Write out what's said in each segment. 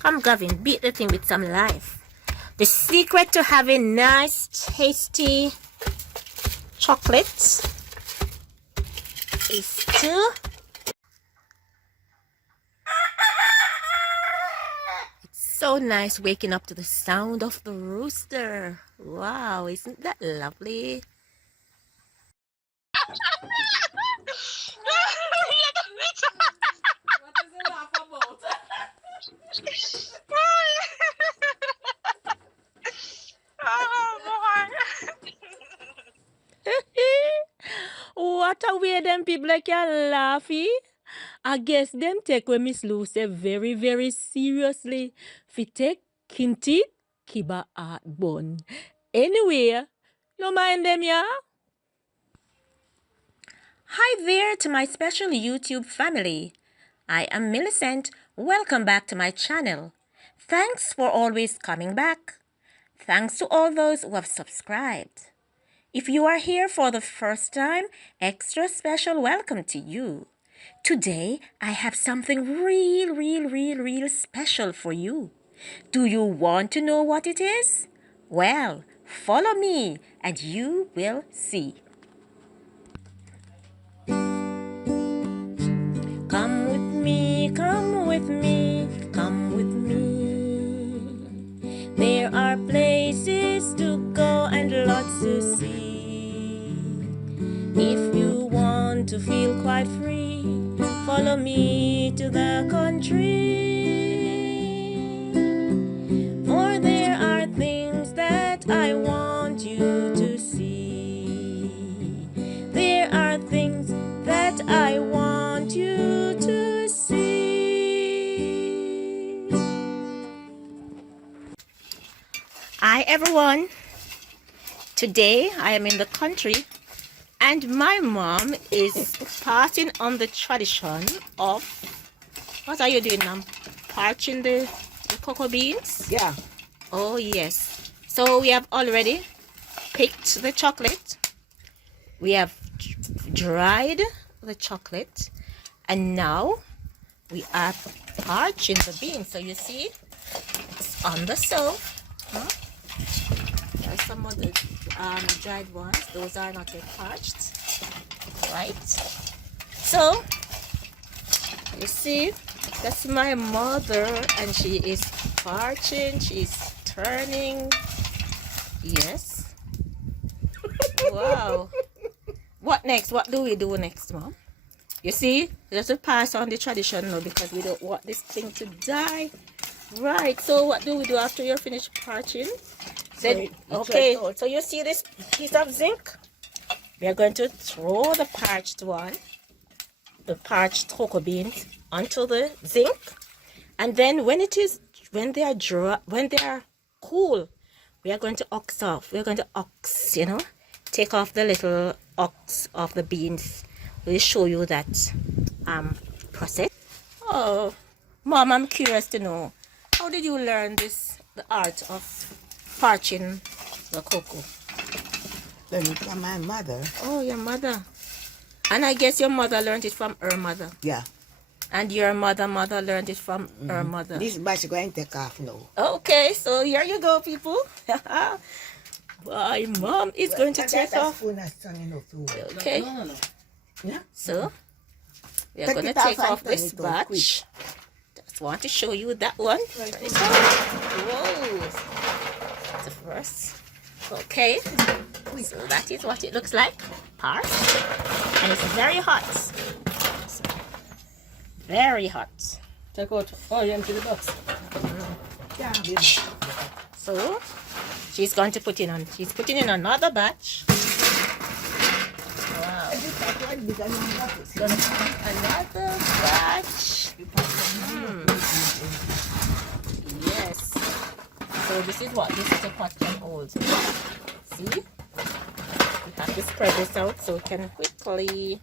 Come, Gavin, beat the thing with some life. The secret to having nice, tasty chocolate is to... It's so nice waking up to the sound of the rooster. Wow, isn't that lovely? What is the laugh about? What a way them people can laughy. I guess them take when Miss Lou say very, very seriously. Fi take kinti kiba art bun. Anyway, no mind them, yeah? Hi there to my special YouTube family. I am Millicent. Welcome back to my channel. Thanks for always coming back. Thanks to all those who have subscribed. If you are here for the first time, extra special welcome to you. Today, I have something real special for you. Do you want to know what it is? Well, follow me and you will see. Come with me, come with me, come with me. There are places to go and lots to see. If you want to feel quite free, follow me to the country. For there are things that I want you to see. There are things that I want you to see. Hi everyone. Today I am in the country and my mom is passing on the tradition of, what are you doing, mom? Parching the cocoa beans? Yeah. Oh yes. So we have already picked the chocolate. We have dried the chocolate. And now we are parching the beans. So you see, it's on the stove. Huh? There's some of the dried ones. Those are not yet parched. Right? So, you see, that's my mother and she is parching. She's turning. Yes. Wow. What next? What do we do next, Mom? You see, we have to pass on the tradition now because we don't want this thing to die. Right, so what do we do after you're finished parching? Then, okay, so you see this piece of zinc? We are going to throw the parched one, the parched cocoa beans, onto the zinc. And then when they are dry, when they are cool, we are going to ox off. We are going to ox, you know, take off the little ox of the beans. We'll show you that process. Oh, Mom, I'm curious to know, how did you learn the art of parching the cocoa? Learned it from my mother. Oh, your mother. And I guess your mother learned it from her mother. Yeah. And your mother learned it from her mother. This batch going to take off now. Okay, so here you go, people. My mom is going to take off. Okay. No. Yeah. So, we are going to take off this batch. Just want to show you that one. Whoa. That's the first. Okay. So that is what it looks like. Parsed. And it's very hot. So, very hot. Take out. Oh, you empty the box. Yeah. So, she's going to put in on. She's putting in another batch. Wow. Gonna put another batch. Yes. So this is what this little pot can hold. See? We have to spread this out so we can quickly.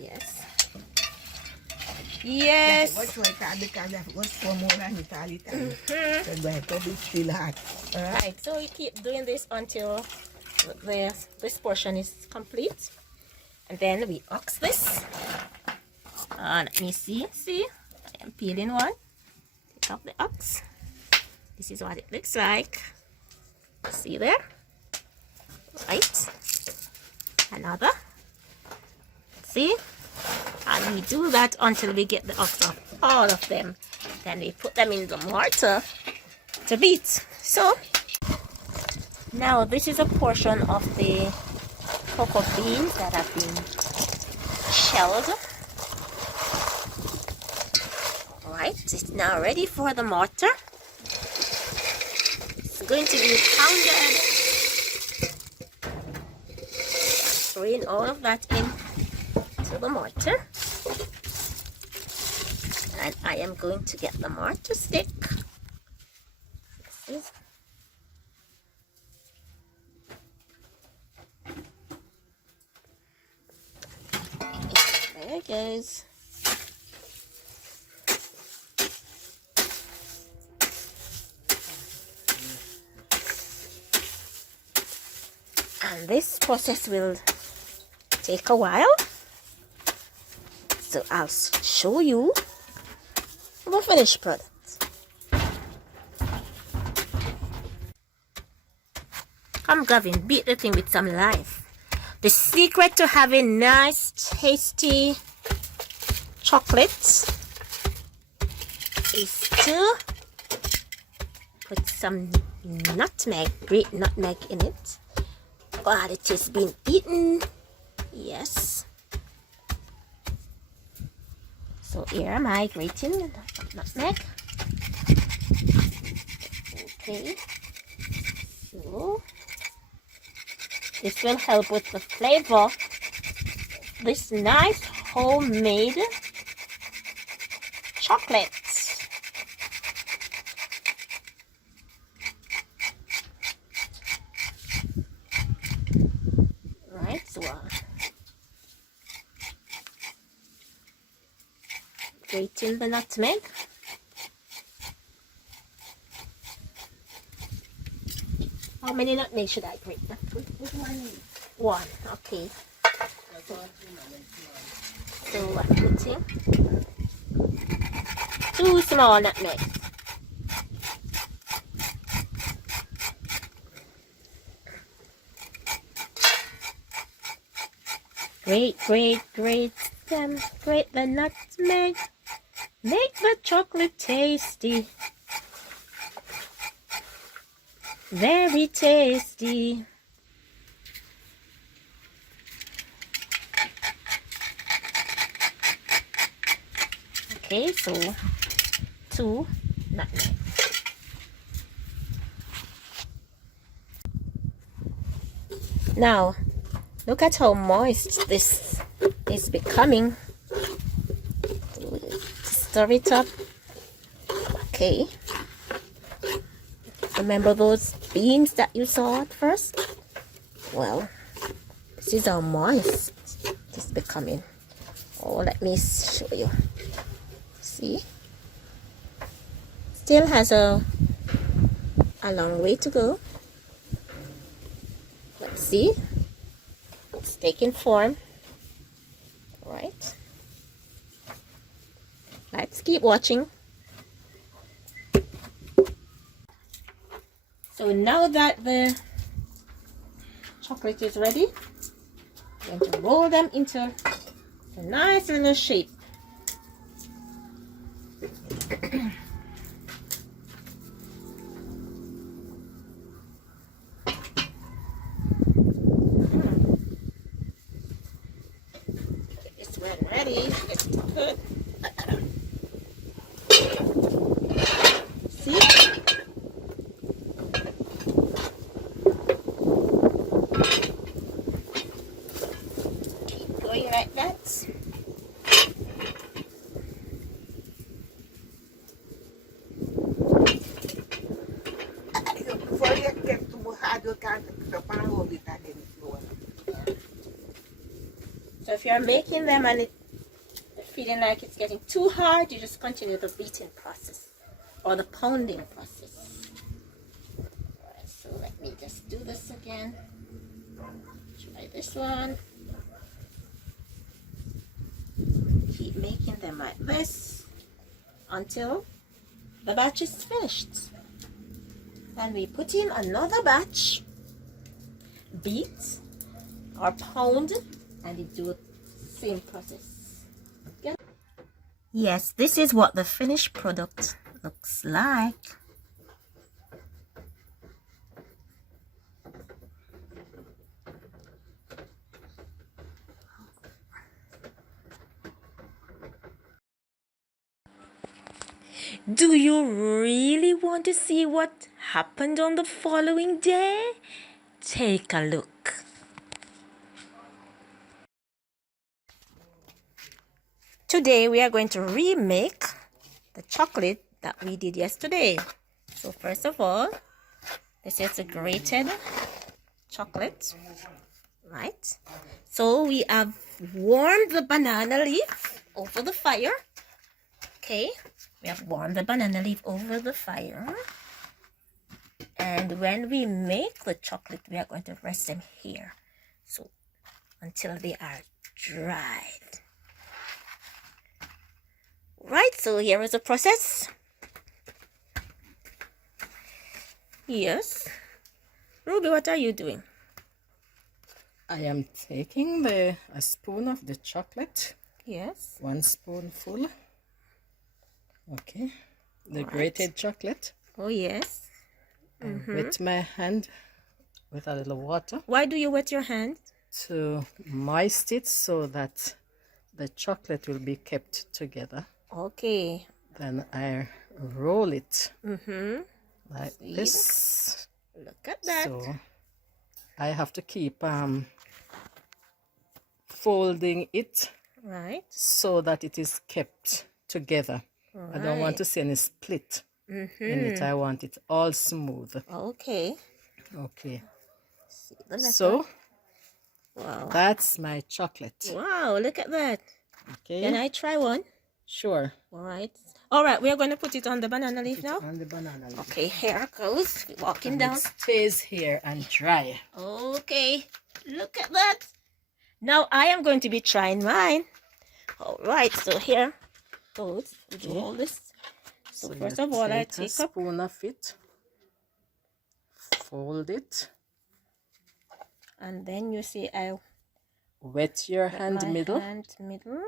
Yes. Yes. Alright, so we keep doing this until this portion is complete. And then we ox this. Let me see. I am peeling one. out of the ox. This is what it looks like. See there? Right. Another. See? And we do that until we get the ox off all of them. Then we put them in the mortar to beat. So now this is a portion of the cocoa beans that have been shelled. Alright, it's now ready for the mortar. It's going to be pounded. Throwing all of that in to the mortar. And I am going to get the mortar stick. This is there it goes. And this process will take a while, so I'll show you the finished product. Come Gavin, beat the thing with some life. The secret to having nice tasty chocolate is to put some nutmeg, great nutmeg in it. While it is being beaten. Yes. So here am I grating the nutmeg. Okay. So this will help with the flavor of this nice homemade chocolate. Right, so grating the nutmeg. How many nutmegs should I grate? One, okay. So I'm putting 2 small nutmegs. Grate them, grate the nutmeg, make the chocolate tasty, very tasty. Okay, so 2 nutmegs. Now, look at how moist this is becoming. Stir it up. Okay. Remember those beans that you saw at first? Well, this is how moist it's becoming. Oh, let me show you. See? Still has a long way to go. Let's see. It's taking form. Right. Let's keep watching. So now that the chocolate is ready, I'm going to roll them into a nice little shape. Get this one ready. Let's put. See? Keep going like that. So if you're making them and you're feeling like it's getting too hard, you just continue the beating process or the pounding process. Alright, so let me just do this again. Try this one. Keep making them like this until the batch is finished. And we put in another batch, beat or pound, and we do the same process. Okay? Yes, this is what the finished product looks like. Do you really want to see what happened on the following day? Take a look. Today we are going to remake the chocolate that we did yesterday. So first of all, this is the grated chocolate, right? So we have warmed the banana leaf over the fire. Okay, we have warmed the banana leaf over the fire. And when we make the chocolate, we are going to rest them here. So until they are dried. Right, so here is the process. Yes. Ruby, what are you doing? I am taking a spoon of the chocolate. Yes. 1 spoonful. Okay. The Right. grated chocolate. Oh, yes. I wet my hand with a little water Why do you wet your hand? to moist it so that the chocolate will be kept together. Okay. Then I roll it like See? this. Look at that. So I have to keep folding it Right. so that it is kept together. I don't want to see any split in it. I want it all smooth. Okay. Okay. See the next So one? Wow. that's my chocolate. Wow, look at that. Okay. Can I try one? Sure. All right. All right, we are going to put it on the banana leaf now. On the banana leaf. Okay, here goes. We're walking And down. it stays here and dry. Okay, look at that. Now I am going to be trying mine. All right, so here goes. Would you hold this? So So first you of all, I a take up. spoon of it, fold it, And then you see I wet your put hand my middle, hand middle.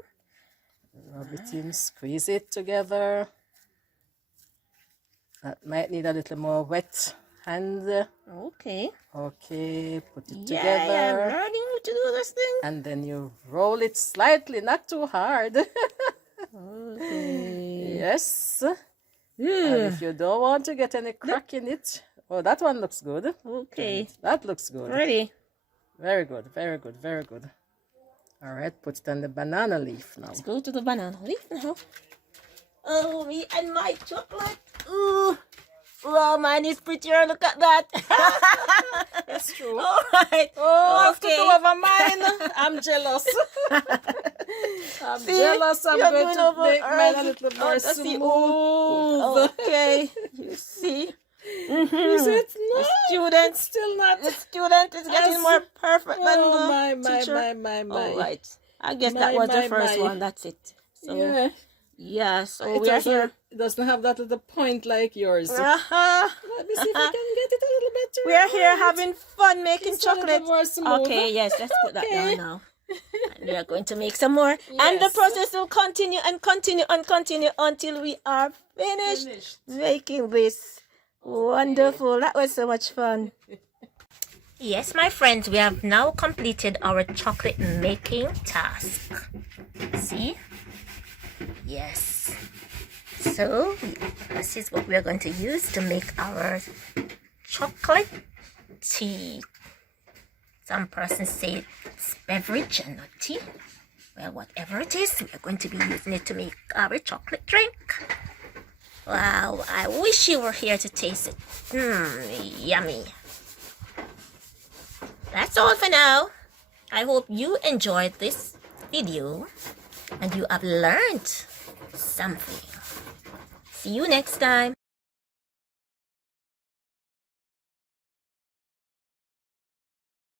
rub it in, squeeze it together. That might need a little more wet hand. Okay. Okay, put it Yeah, I'm together. learning to do this thing. And then you roll it slightly, not too hard. Okay. Yes. And Yeah. if you don't want to get any crack in it, oh, that one looks good. Okay. That looks good. Ready? Very good, very good, very good. All right, put it on the banana leaf now. Let's go to the banana leaf now. Oh, me and my chocolate. Ooh. Wow, mine is prettier. Look at that. That's true. All right. Oh, Okay. I have to go over mine. I'm jealous. I'm See? jealous. I'm You're going going to over make mine a early. little more I see. smooth. Oh, okay. You see? Is it The not? student, Still not. the student is getting Yes. more perfect than Oh, the my, teacher. my. All right. I guess that was the first one. That's it. So, Yeah. yeah, so It we are doesn't, here. it doesn't have that little point like yours. Uh-huh. Let me see if I can get it a little better. We are here Right. having fun making It's a little chocolate. more smooth. Okay, yes, let's put that Okay. down now. And we are going to make some more. And the Yes. process will continue and continue and continue until we are finished making this. Wonderful. That was so much fun. Yes, my friends, we have now completed our chocolate making task. See? Yes. So, this is what we are going to use to make our chocolate tea. Some persons say it's beverage and not tea. Well, whatever it is, we are going to be using it to make our chocolate drink. Wow, I wish you were here to taste it. Yummy. That's all for now. I hope you enjoyed this video and you have learned something. See you next time.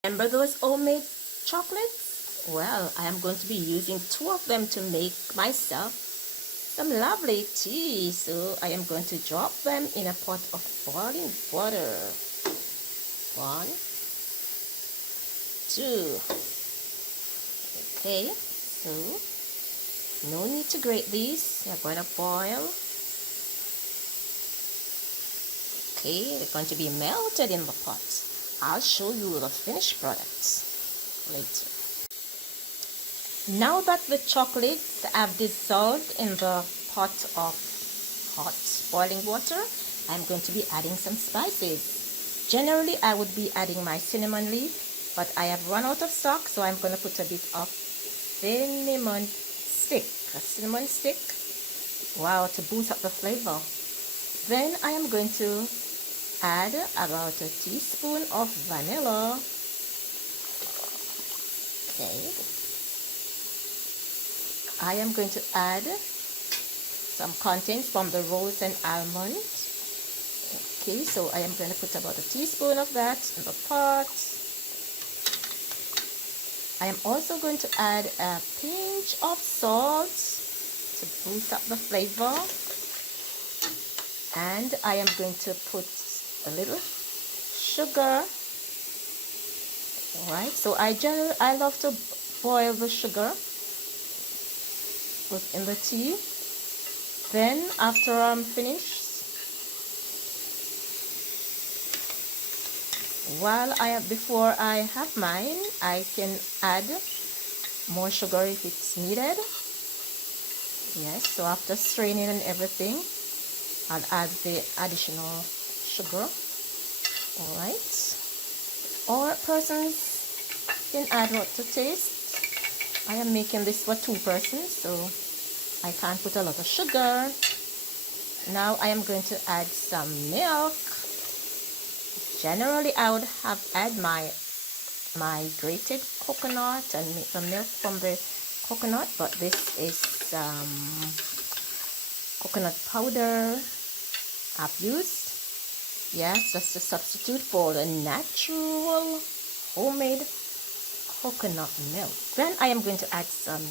Remember those homemade chocolates? Well, I am going to be using 2 of them to make myself some lovely tea. So I am going to drop them in a pot of boiling water. 1, 2. Okay, so no need to grate these. They're going to boil. Okay, they're going to be melted in the pot. I'll show you the finished products later. Now that the chocolates have dissolved in the pot of hot boiling water, I'm going to be adding some spices. Generally, I would be adding my cinnamon leaf, but I have run out of stock, so I'm going to put a bit of cinnamon stick. A cinnamon stick, wow, to boost up the flavor. Then I am going to add about a teaspoon of vanilla. Okay. I am going to add some contents from the rose and almond. Okay, so I am going to put about a teaspoon of that in the pot. I am also going to add a pinch of salt to boost up the flavor. And I am going to put a little sugar. Alright, so I love to boil the sugar in the tea. Then after I'm finished, before I have mine, I can add more sugar if it's needed. Yes, so after straining and everything, I'll add the additional sugar. Alright, or persons can add what to taste. I am making this for 2 persons, so I can't put a lot of sugar. Now I am going to add some milk. Generally, I would add my grated coconut and make the milk from the coconut, but this is coconut powder I've used. Yes, just a substitute for the natural homemade coconut milk. Then I am going to add some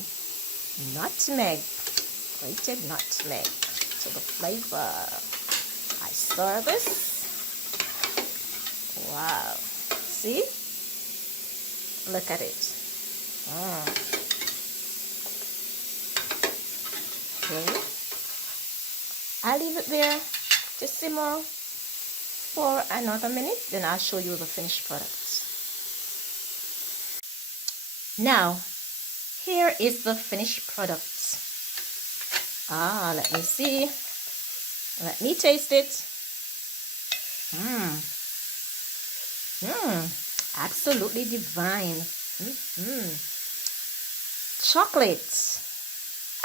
nutmeg, grated nutmeg to the flavor. I stir this. Wow, see? Look at it. Okay, I'll leave it there to simmer for another minute, then I'll show you the finished products. Now, here is the finished products. Let me see. Let me taste it. Absolutely divine. Chocolate.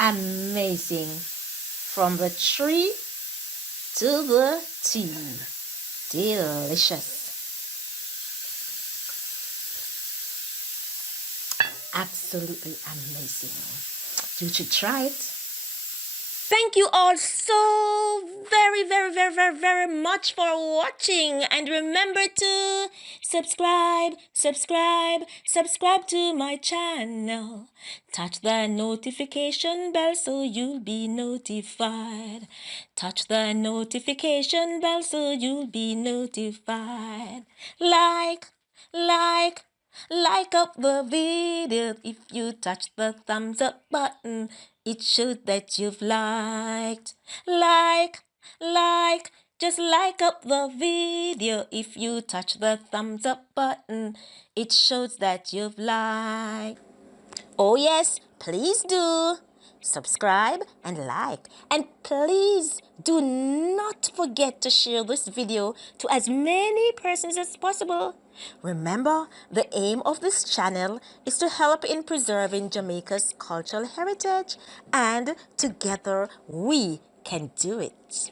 Amazing. From the tree to the tea. Delicious. Absolutely amazing. You should try it. Thank you all so very much for watching, and remember to subscribe to my channel. Touch the notification bell so you'll be notified. Touch the notification bell so you'll be notified. Like up the video. If you touch the thumbs up button, it shows that you've liked. Just like up the video. If you touch the thumbs up button, it shows that you've liked. Oh yes, please do subscribe and like, and please do not forget to share this video to as many persons as possible. Remember, the aim of this channel is to help in preserving Jamaica's cultural heritage, and together we can do it.